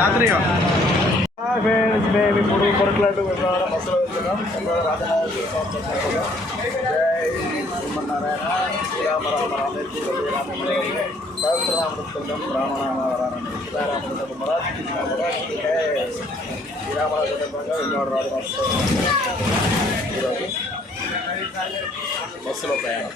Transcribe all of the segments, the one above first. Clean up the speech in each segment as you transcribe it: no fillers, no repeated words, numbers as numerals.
రాత్రి ఫ్రెండ్స్ మేము ఇప్పుడు కొరకలాంటి విజయవాడ బస్సులో వెళ్తున్నాం. శ్రీమన్నారాయణ శ్రీరామ రామ సహస్రనామృతం రామనామ శ్రీరామరాజు సందర్భంగా విజయవాడ రాజు ఈరోజు బస్సులో ప్రయాణం.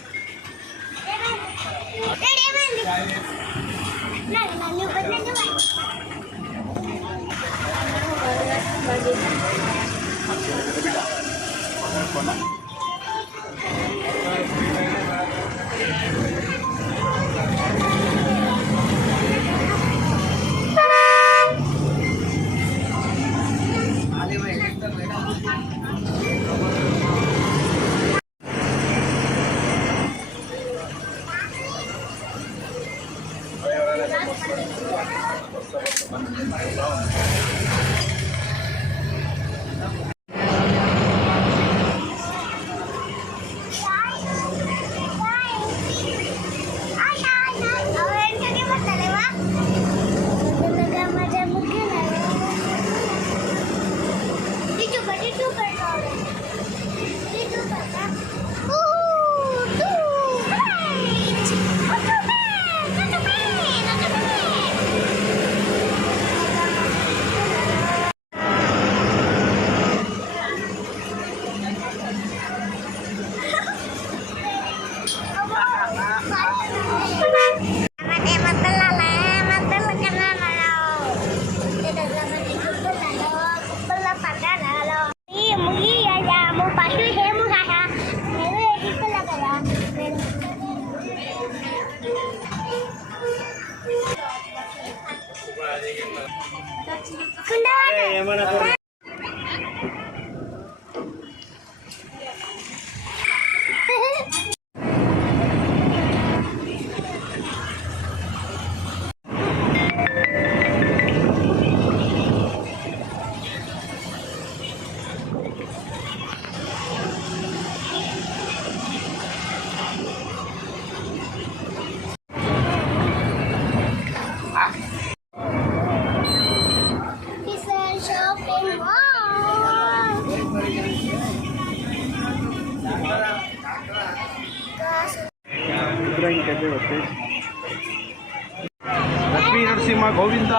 లక్ష్మీ నరసింహ గోవింద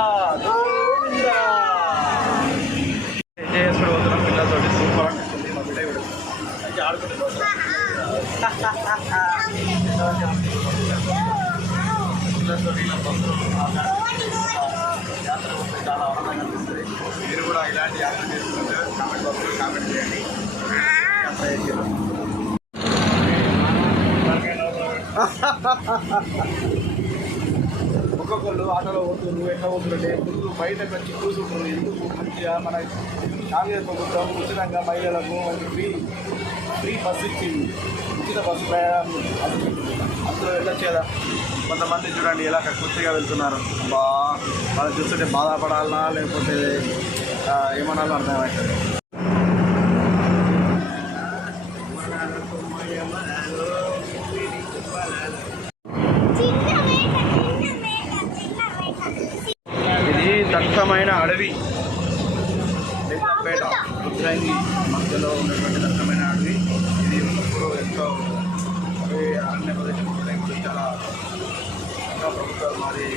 గోవింద. చేసుకుని పోతున్నాం పిల్లలతో. సూపర్ అనిపిస్తుంది. మా బిడ్డ మంచి ఆడుకుంటున్నాం. యాత్ర వస్తే చాలా ఆనందంగా అనిపిస్తుంది. మీరు కూడా ఇలాంటి యాత్ర చేసుకుంటే కామెంట్ బాక్స్లో కామెంట్ చేయండి. యాత్ర చేయాలి. ఒక్కొక్కళ్ళు ఆటోలో పోతున్నారు, ఎట్లా పోతుంటే ముందు బయటకు వచ్చి కూర్చుంటారు. ఎందుకు మంచిగా మన కాంగ్రెస్ ప్రభుత్వం ఉచితంగా మహిళలకు ఫ్రీ బస్సు ఇచ్చింది. ఉచిత బస్సు ప్రయాణం అందులో వెళ్ళొచ్చేదా. కొంతమంది చూడండి ఎలా కుర్తిగా వెళ్తున్నారు. వాళ్ళు చూస్తుంటే బాధపడాలనా లేకపోతే ఏమనాలో అర్థమవుతుంది. ఇది దట్టమైన అడవి. పేట ఉజ్జయిని మధ్యలో ఉన్నటువంటి దట్టమైన అడవి. ఇది ఒకప్పుడు ఎంతో అరణ్య ప్రదేశం చాలా ప్రభుత్వాలు మరి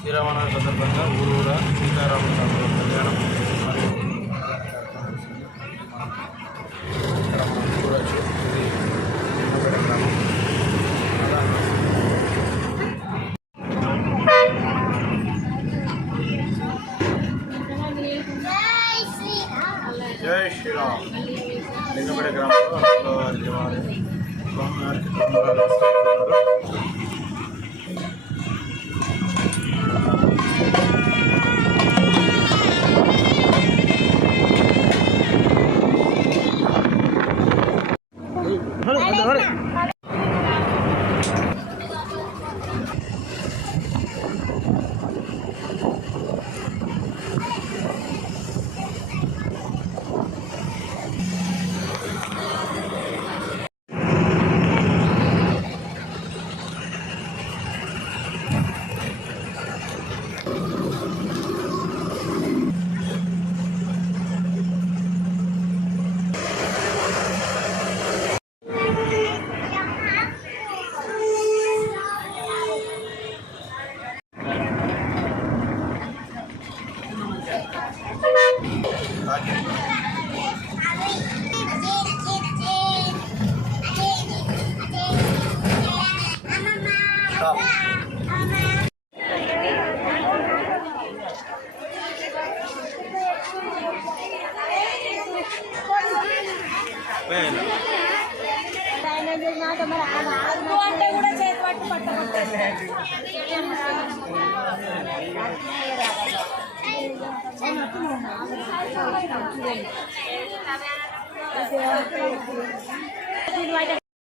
శ్రీరామనవమి సందర్భంగా ఊరూరా సీతారామ కళ్యాణం మరియు ఇక్కడ మనం చూడవచ్చు. ఇది గ్రామం. జై శ్రీరామ్. లింగపేట గ్రామంలో స్వామివారికి అంటే కూడా చేతి పట్టు పట్టబట్టాలి.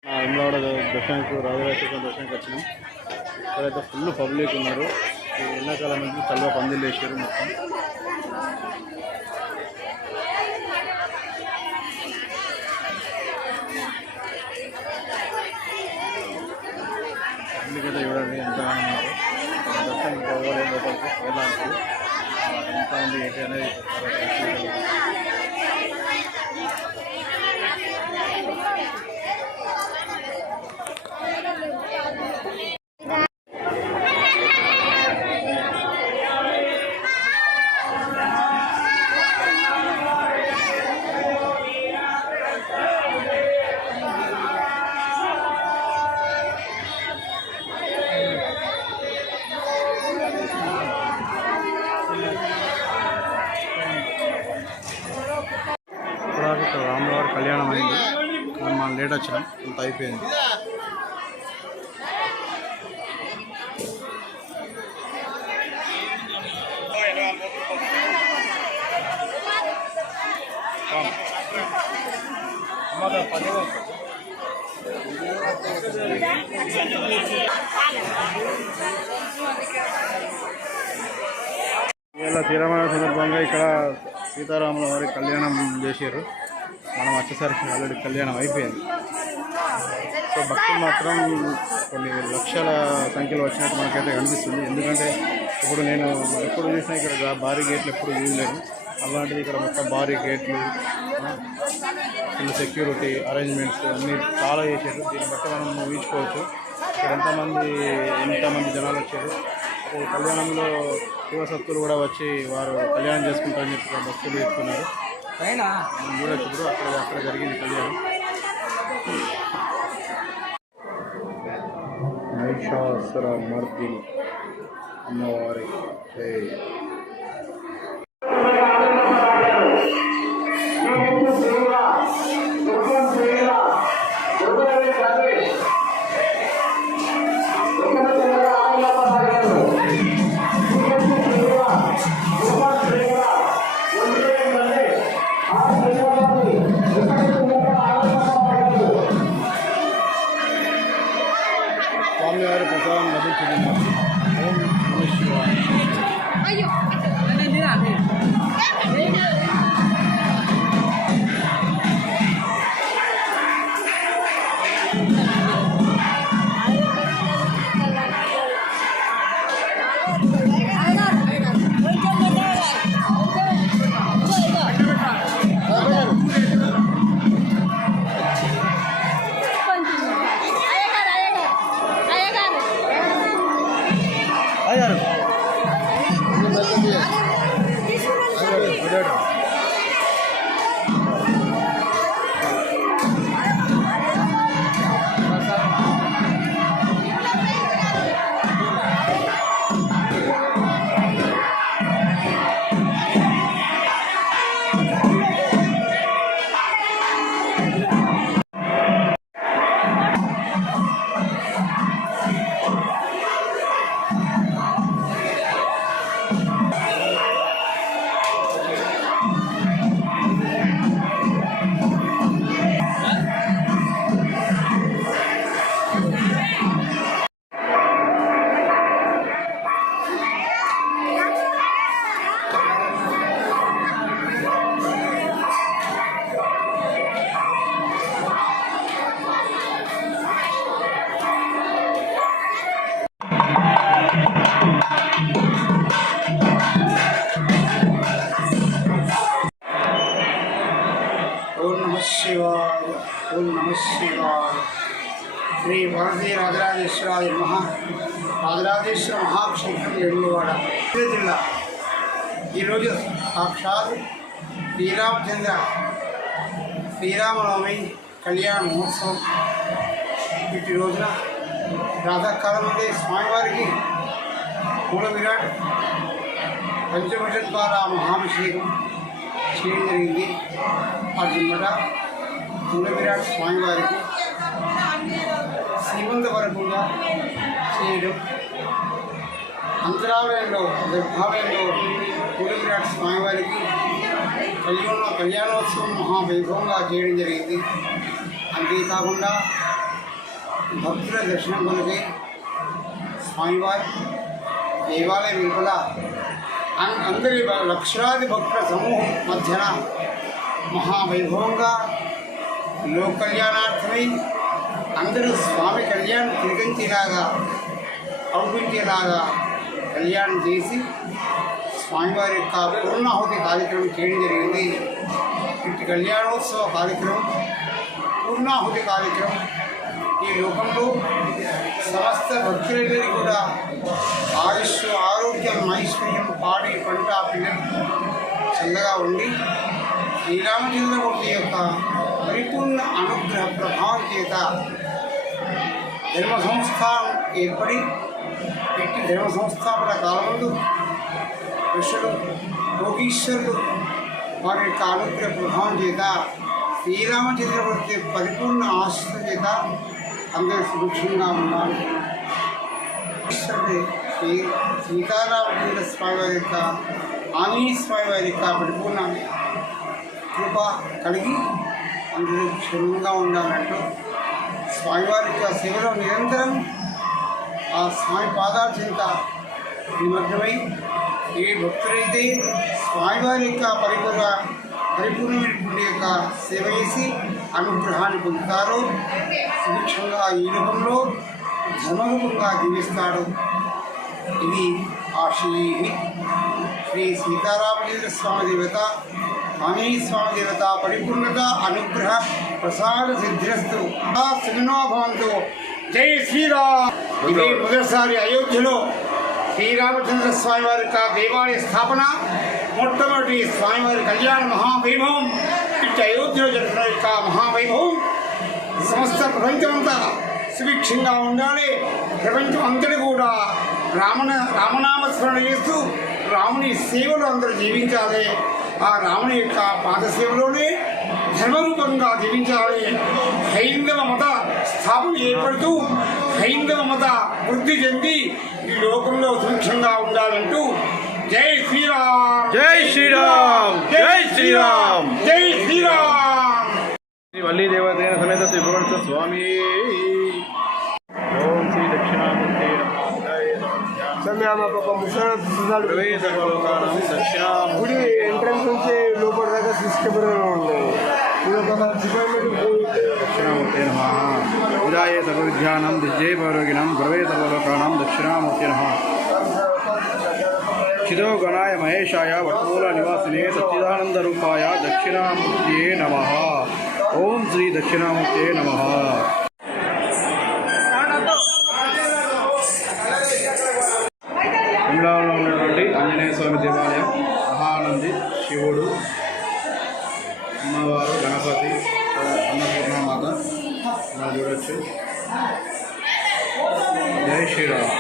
వేములవాడ దర్శనానికి రాజరాజేశ్వర దర్శనానికి వచ్చినాం. ఇక్కడైతే ఫుల్ పబ్లిక్ ఉన్నారు. ఎండాకాలం నుంచి చల్లగా పందిళ్ళు వేసారు మొత్తం. పబ్లిక్ అయితే చూడండి ఎంతగానో ఉన్నారు. దర్శనం పోవాలి లోపలికి వెళ్ళడానికి ఎంత ఉంది ఏంటి అనేది ఇక్కడ రాములవారి కళ్యాణం అయింది. కానీ మనం లేట్ వచ్చినాం, అంత అయిపోయింది. ఇలా శ్రీరామనవమి సందర్భంగా ఇక్కడ సీతారాముల వారి కళ్యాణం చేశారు. మనం వచ్చేసరికి ఆల్రెడీ కళ్యాణం అయిపోయింది. సో భక్తులు మాత్రం కొన్ని లక్షల సంఖ్యలో వచ్చినట్టు మనకైతే కనిపిస్తుంది. ఎందుకంటే ఇప్పుడు నేను ఎప్పుడు చూసినా ఇక్కడ భారీ గేట్లు ఎప్పుడు చూడలేదు. అలాంటిది ఇక్కడ మొత్తం భారీ గేట్లు, ఫుల్ సెక్యూరిటీ అరేంజ్మెంట్స్ అన్నీ చాలా చేశారు. దీన్ని బట్టి మనం ఊహించుకోవచ్చు ఇక్కడ ఎంతమంది జనాలు వచ్చారు. కళ్యాణంలో శివసత్తులు కూడా వచ్చి వారు కళ్యాణం చేసుకుంటారని చెప్పి భక్తులు చెప్తున్నారు. మనం చూడొచ్చు. ఇప్పుడు అక్కడ జరిగింది కళ్యాణం. మహిషాసుర మర్దిని అమ్మవారి స్వామివారి ప్రసాదం లభించింది. ఓం నమః శివాయ. ఓం నమః శివాయ. శ్రీ భారతీయ రాజరాజేశ్వరాయ నమః. రాజరాజేశ్వర మహాక్షేత్రం వేములవాడ జిల్లా. ఈరోజు సాక్షాత్ శ్రీరామనవమి కళ్యాణ మహోత్సవం. ఇటు రోజున ప్రాతకాలం నుండి స్వామివారికి మూల విరాట్ పంచమఠ ద్వారా మహాభిషేకం చేయడం జరిగింది. ఆ జిమ్మట విరాట్ స్వామివారికి శ్రీమంతవరకుగా చేయడం, అంతరాలయంలో గర్భాలయంలో విరాట్ స్వామివారికి కళ్యాణోత్సవం మహావైభవంగా చేయడం జరిగింది. అంతేకాకుండా భక్తుల దర్శనం కొనకై స్వామివారి దేవాలయం వెలుపల అందరి లక్షలాది భక్తుల సమూహం మధ్యన మహావైభవంగా లోక కళ్యాణార్థమై అందరూ స్వామి కళ్యాణం తిరిగించేలాగా అవుపించేలాగా కళ్యాణం చేసి స్వామివారి యొక్క పూర్ణాహుతి కార్యక్రమం చేయడం జరిగింది. ఇటు కళ్యాణోత్సవ కార్యక్రమం, పూర్ణాహుతి కార్యక్రమం ఈ లోకంలో సమస్త భక్తులందరికీ కూడా ఆయుష్, ఆరోగ్యం, ఐశ్వర్యం, పాడి పంట, పిల్లలు చల్లగా ఉండి శ్రీరామచంద్రమూర్తి యొక్క పరిపూర్ణ అనుగ్రహ ప్రభావం చేత ధర్మ సంస్థానం ఏర్పడి ఇట్టి ధర్మ సంస్థాపన కాలముందు ఋషులు, యోగీశ్వరులు వారి యొక్క అనుగ్రహ ప్రభావం చేత శ్రీరామచంద్రమూర్తి పరిపూర్ణ ఆశ్రయం చేత అందరూ సుభిక్షంగా ఉన్నారు. శ్రీ సీతారామచంద్ర స్వామి వారి యొక్క ఆంజనేయ స్వామి వారి యొక్క పరిపూర్ణ కృప కలిగి అందరూ క్షేమంగా ఉండాలంటూ స్వామివారి యొక్క సేవలో నిరంతరం ఆ స్వామి పాదాల చింత నిమగ్నమై ఏ భక్తులైతే స్వామివారి యొక్క పరిపూర్ణమైనటువంటి యొక్క సేవ చేసి అనుగ్రహాన్ని పొందుతారో సుభిక్షంగా ఈ రూపంలో ధర్మరూపంగా జీవిస్తాడు. ఇది ఆ శ్రీ సీతారామచంద్ర స్వామి దేవత, ఆంజనేయ స్వామి దేవత పరిపూర్ణత అనుగ్రహ ప్రసాద సిద్ధిరస్తు సుఖినో భవంతు. జై శ్రీరామ్. ఇది మొదటిసారి అయోధ్యలో శ్రీరామచంద్ర స్వామి వారి యొక్క దేవాలయ స్థాపన, మొట్టమొదటి స్వామివారి కళ్యాణ మహావైభవం, ఇటు అయోధ్యలో జరుగుతున్న యొక్క మహావైభవం సమస్త ప్రపంచమంతా సుభిక్షంగా ఉండాలి. ప్రపంచం అంతటి కూడా రామనామస్మరణ చేస్తూ రాముని సేవలో అందరూ జీవించాలి. ఆ రాముని యొక్క పాదసేవలోనే ధర్మరూపంగా జీవించాలి. హైందవ మత స్థాపన ఏర్పడుతూ హైందవ మత వృద్ధి చెంది ఈ లోకంలో సుభిక్షంగా ఉండాలంటూ జై శ్రీరామ్, జై శ్రీరామ్, జై శ్రీరామ్, జై శ్రీరామ్. శ్రీ వల్లీ దేవతేన సమేత శ్రీ భగవంత స్వామి. ఓం శ్రీ దక్షిణామూర్తి గుడి ఎంట్రన్స్ నుంచి లోపల దాకా తీసుకెళ్ళడం ఉన్నాయి. దక్షిణామూర్తి నమః. ఉదాయ సర్వవిద్యానాం దిజ్జే పౌరోగిణాం గురవే సర్వలోకానాం దక్షిణామూర్తి నమః. చిదో గణాయ మహేశాయ వట్మూల నివాసినే సచ్చిదానందరూపాయ దక్షిణామూర్తియే నమః. ఓం శ్రీ దక్షిణామూర్తియే నమః. విమలాలో ఉన్నటువంటి ఆంజనేయ స్వామి దేవాలయం, మహానంది, శివుడు, అమ్మవారు, గణపతి, అన్నపూర్ణమాత ఇలా చూడొచ్చు. జై శ్రీరామ్.